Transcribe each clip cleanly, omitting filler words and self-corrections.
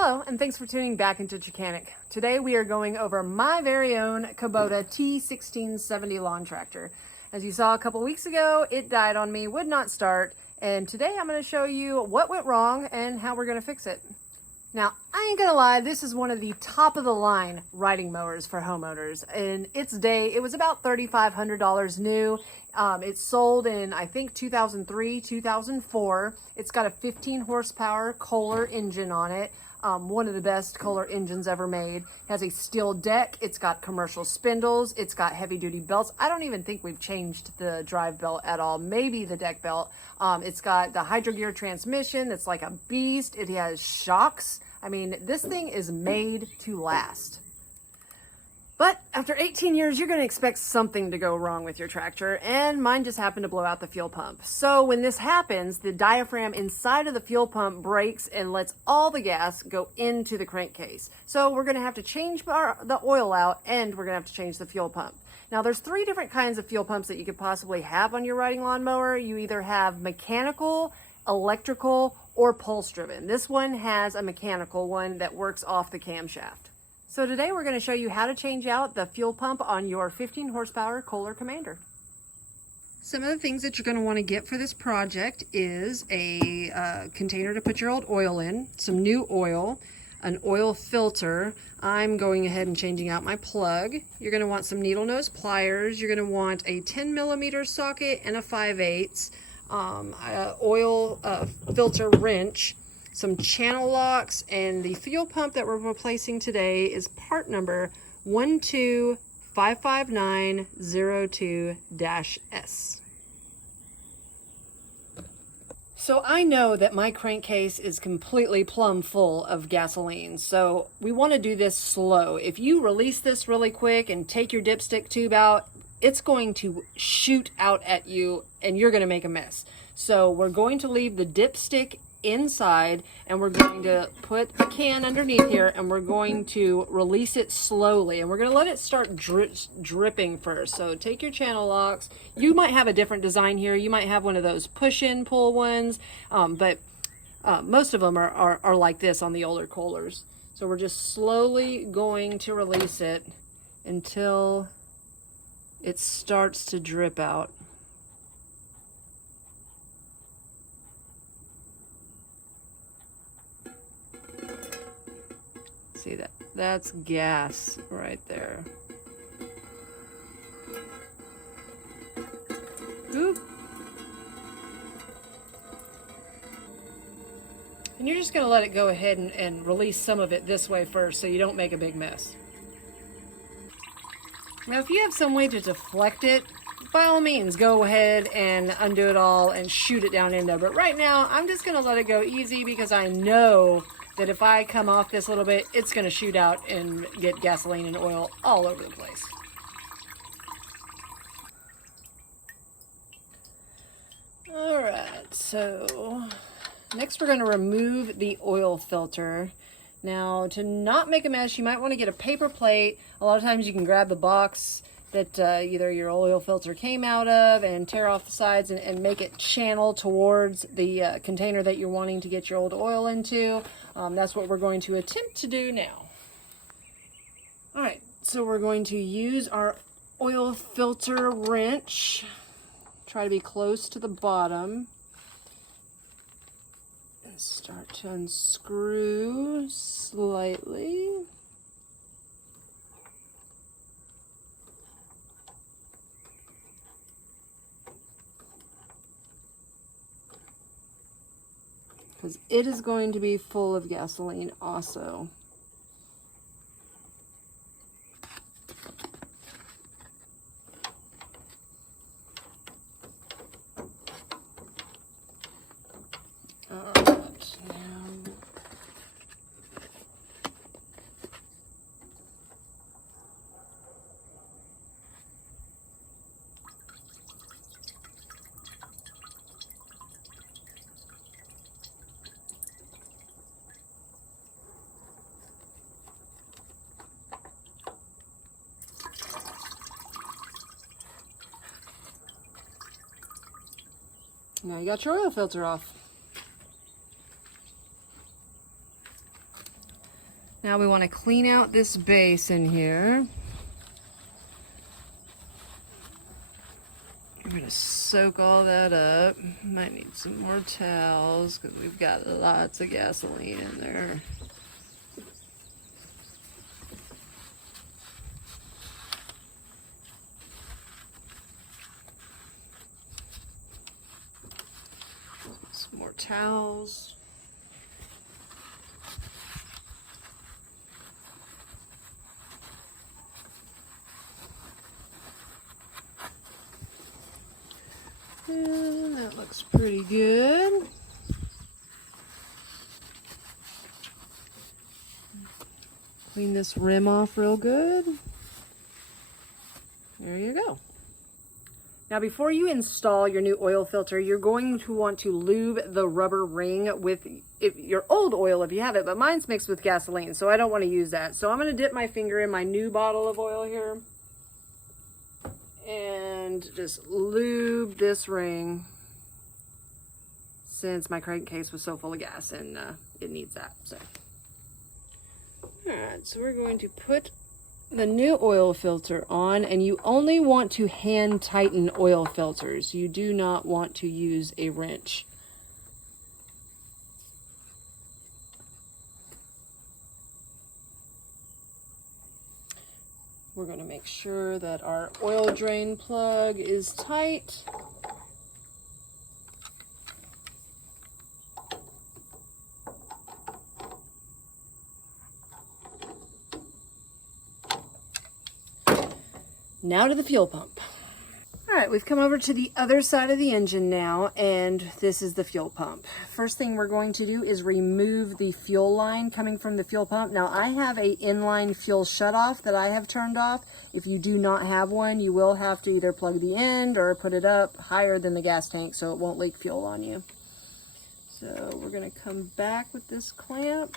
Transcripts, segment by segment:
Hello, and thanks for tuning back into Chicanic. Today we are going over my very own Kubota T1670 lawn tractor. As you saw a couple weeks ago, it died on me, would not start, and today I'm going to show you what went wrong and how we're going to fix it. Now, I ain't gonna lie, this is one of the top of the line riding mowers for homeowners. In its day, it was about $3,500 new. It sold in, I think, 2003, 2004. It's got a 15 horsepower Kohler engine on it. One of the best Kohler engines ever made. It has a steel deck. It's got commercial spindles. It's got heavy duty belts. I don't even think we've changed the drive belt at all. Maybe the deck belt. It's got the hydro gear transmission. It's like a beast. It has shocks. I mean, this thing is made to last. But after 18 years, you're going to expect something to go wrong with your tractor, and mine just happened to blow out the fuel pump. So when this happens, the diaphragm inside of the fuel pump breaks and lets all the gas go into the crankcase. So we're going to have to change the oil out, and we're going to have to change the fuel pump. Now, there's three different kinds of fuel pumps that you could possibly have on your riding lawnmower. You either have mechanical, electrical, or pulse driven. This one has a mechanical one that works off the camshaft. So today we're going to show you how to change out the fuel pump on your 15 horsepower Kohler Commander. Some of the things that you're going to want to get for this project is a container to put your old oil in, some new oil, an oil filter. I'm going ahead and changing out my plug. You're going to want some needle nose pliers. You're going to want a 10 millimeter socket and a 5/8, oil filter wrench, some channel locks, and the fuel pump that we're replacing today is part number 1255902-S. So I know that my crankcase is completely plumb full of gasoline, so we want to do this slow. If you release this really quick and take your dipstick tube out, it's going to shoot out at you and you're going to make a mess. So we're going to leave the dipstick inside, and we're going to put a can underneath here, and we're going to release it slowly, and we're going to let it start dripping first. So take your channel locks. You might have a different design here. You might have one of those push-in pull ones, but most of them are like this on the older Kohlers. So we're just slowly going to release it until it starts to drip out. See that? That's gas right there. Oop. And you're just going to let it go ahead and release some of it this way first so you don't make a big mess. Now, if you have some way to deflect it, by all means, go ahead and undo it all and shoot it down in there. But right now, I'm just going to let it go easy because I know that if I come off this a little bit, it's going to shoot out and get gasoline and oil all over the place. All right, so next we're going to remove the oil filter. Now, to not make a mess, you might want to get a paper plate. A lot of times you can grab the box that either your oil filter came out of and tear off the sides and make it channel towards the container that you're wanting to get your old oil into. That's what we're going to attempt to do now. All right, so we're going to use our oil filter wrench. Try to be close to the bottom. And start to unscrew slightly. Because it is going to be full of gasoline also. All right, now Now you got your oil filter off. Now we want to clean out this base in here. We're going to soak all that up. Might need some more towels because we've got lots of gasoline in there. Some more towels. And that looks pretty good. Clean this rim off real good. There you go. Now before you install your new oil filter, you're going to want to lube the rubber ring with your old oil if you have it, but mine's mixed with gasoline, so I don't want to use that. So I'm going to dip my finger in my new bottle of oil here and just lube this ring, since my crankcase was so full of gas and it needs that. So, all right, so we're going to put the new oil filter on, and you only want to hand tighten oil filters. You do not want to use a wrench. We're going to make sure that our oil drain plug is tight. Now to the fuel pump. All right, we've come over to the other side of the engine now, and this is the fuel pump. First thing we're going to do is remove the fuel line coming from the fuel pump. Now, I have a inline fuel shutoff that I have turned off. If you do not have one, you will have to either plug the end or put it up higher than the gas tank so it won't leak fuel on you. So we're gonna come back with this clamp.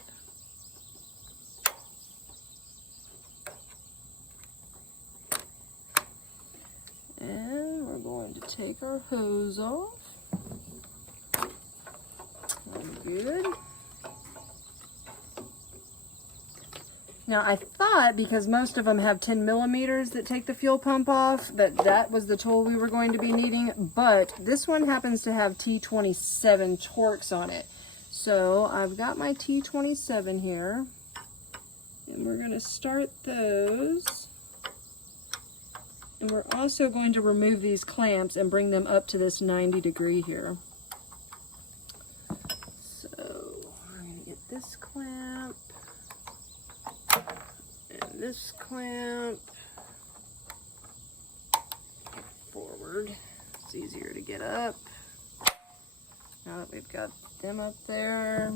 And we're going to take our hose off. Good. Now I thought, because most of them have 10 millimeters that take the fuel pump off, that was the tool we were going to be needing, but this one happens to have T27 Torx on it. So I've got my T27 here, and we're going to start those. And we're also going to remove these clamps and bring them up to this 90-degree here. So we're going to get this clamp and this clamp forward. It's easier to get up. Now that we've got them up there,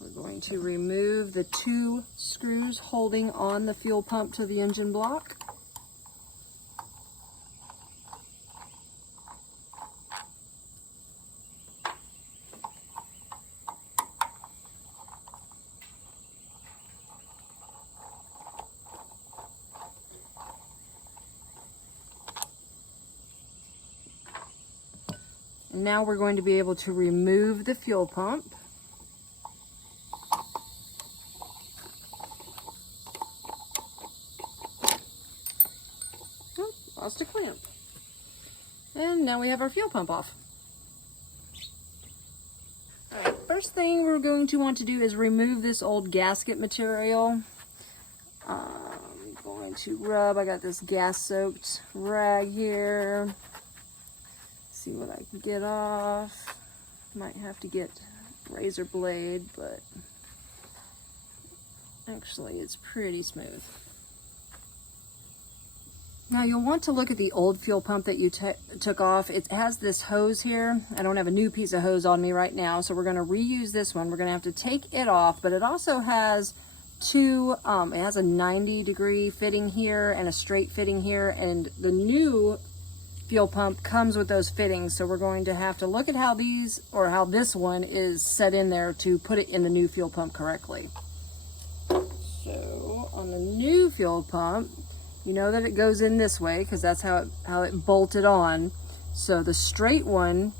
we're going to remove the 2 screws holding on the fuel pump to the engine block. Now we're going to be able to remove the fuel pump. Oh, lost a clamp. And now we have our fuel pump off. All right, first thing we're going to want to do is remove this old gasket material. I'm going to rub, I got this gas-soaked rag here. See what I can get off. Might have to get a razor blade, but actually it's pretty smooth. Now you'll want to look at the old fuel pump that you took off. It has this hose here. I don't have a new piece of hose on me right now, so we're going to reuse this one. We're going to have to take it off, but it also has it has a 90-degree fitting here and a straight fitting here, and the new fuel pump comes with those fittings, so we're going to have to look at how this one is set in there to put it in the new fuel pump correctly. So on the new fuel pump, you know that it goes in this way because that's how it bolted on. So the straight one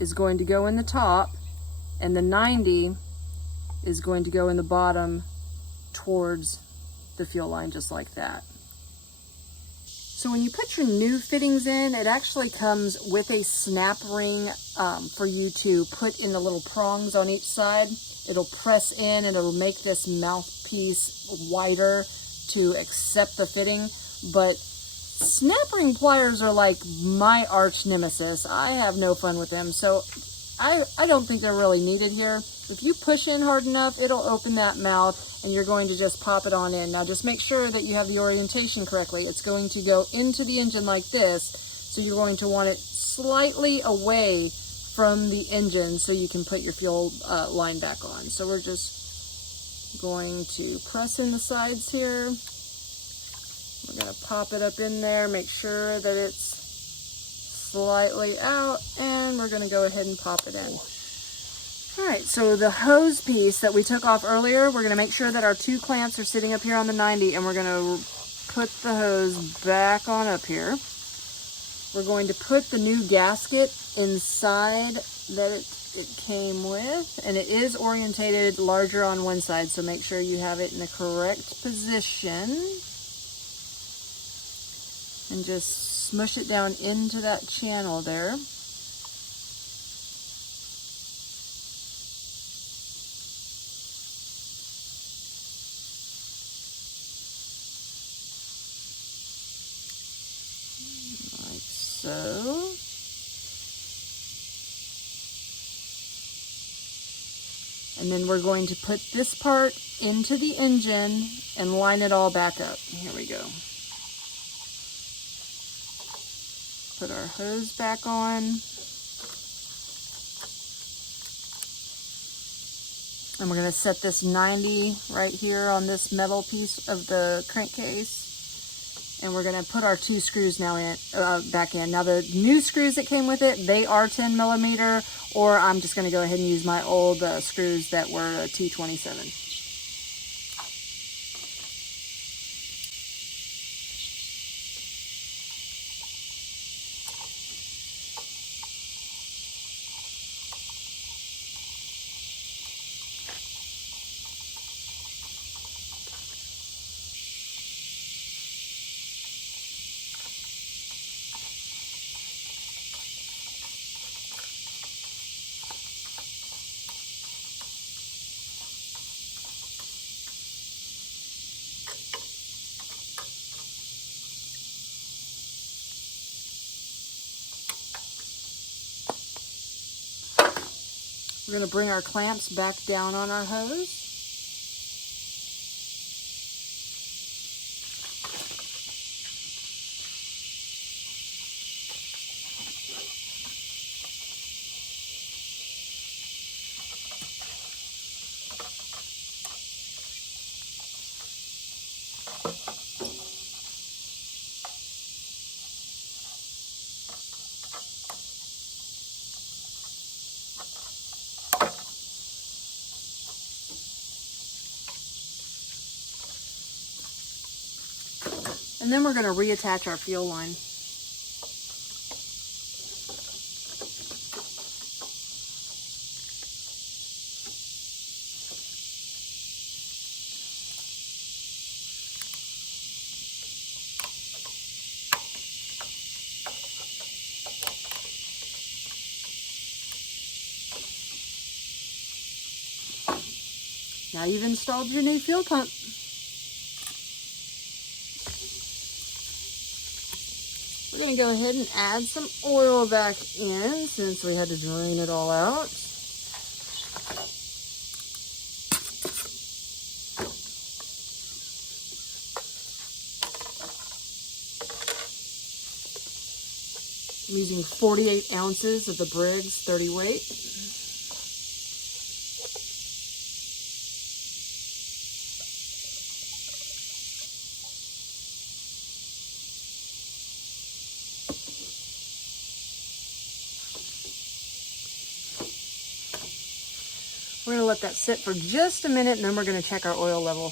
is going to go in the top, and the 90 is going to go in the bottom towards the fuel line, just like that. So when you put your new fittings in, it actually comes with a snap ring for you to put in the little prongs on each side. It'll press in and it'll make this mouthpiece wider to accept the fitting. But snap ring pliers are like my arch nemesis. I have no fun with them, so I don't think they're really needed here. If you push in hard enough, it'll open that mouth and you're going to just pop it on in. Now just make sure that you have the orientation correctly. It's going to go into the engine like this, so you're going to want it slightly away from the engine so you can put your fuel line back on. So we're just going to press in the sides here. We're going to pop it up in there, make sure that it's slightly out, and we're going to go ahead and pop it in. All right, so the hose piece that we took off earlier, we're going to make sure that our 2 clamps are sitting up here on the 90, and we're going to put the hose back on up here. We're going to put the new gasket inside that it came with, and it is orientated larger on one side, so make sure you have it in the correct position. And just smush it down into that channel there. Like so. And then we're going to put this part into the engine and line it all back up. Here we go. Put our hose back on. And we're going to set this 90 right here on this metal piece of the crankcase. And we're going to put our 2 screws now back in. Now the new screws that came with it, they are 10 millimeter, or I'm just going to go ahead and use my old screws that were T27. We're going to bring our clamps back down on our hose. And then we're going to reattach our fuel line. Now you've installed your new fuel pump. We're going to go ahead and add some oil back in since we had to drain it all out. I'm using 48 ounces of the Briggs 30 weight. We're going to let that sit for just a minute, and then we're going to check our oil level.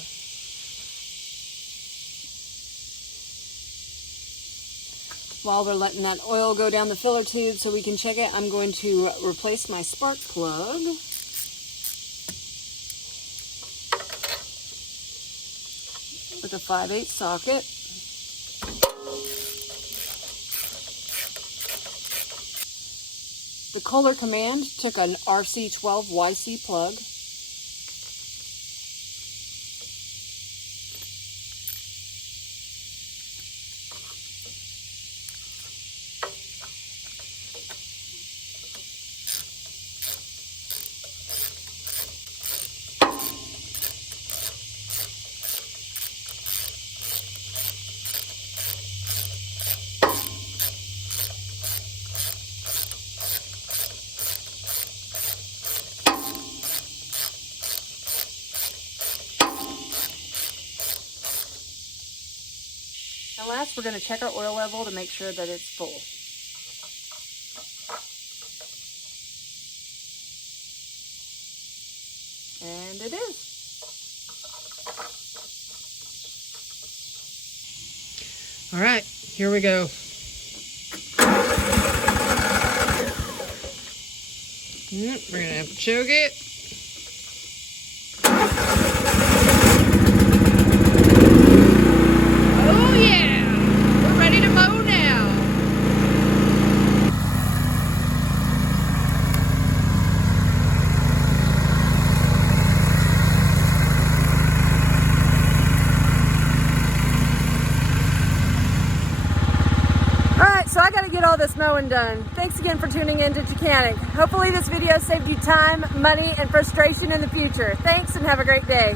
While we're letting that oil go down the filler tube so we can check it, I'm going to replace my spark plug. with a 5/8 socket. The Kohler Command took an RC12YC plug. And last, we're going to check our oil level to make sure that it's full. And it is. All right, here we go. We're going to have to choke it. So I got to get all this mowing done. Thanks again for tuning in to Chicanic. Hopefully this video saved you time, money, and frustration in the future. Thanks and have a great day.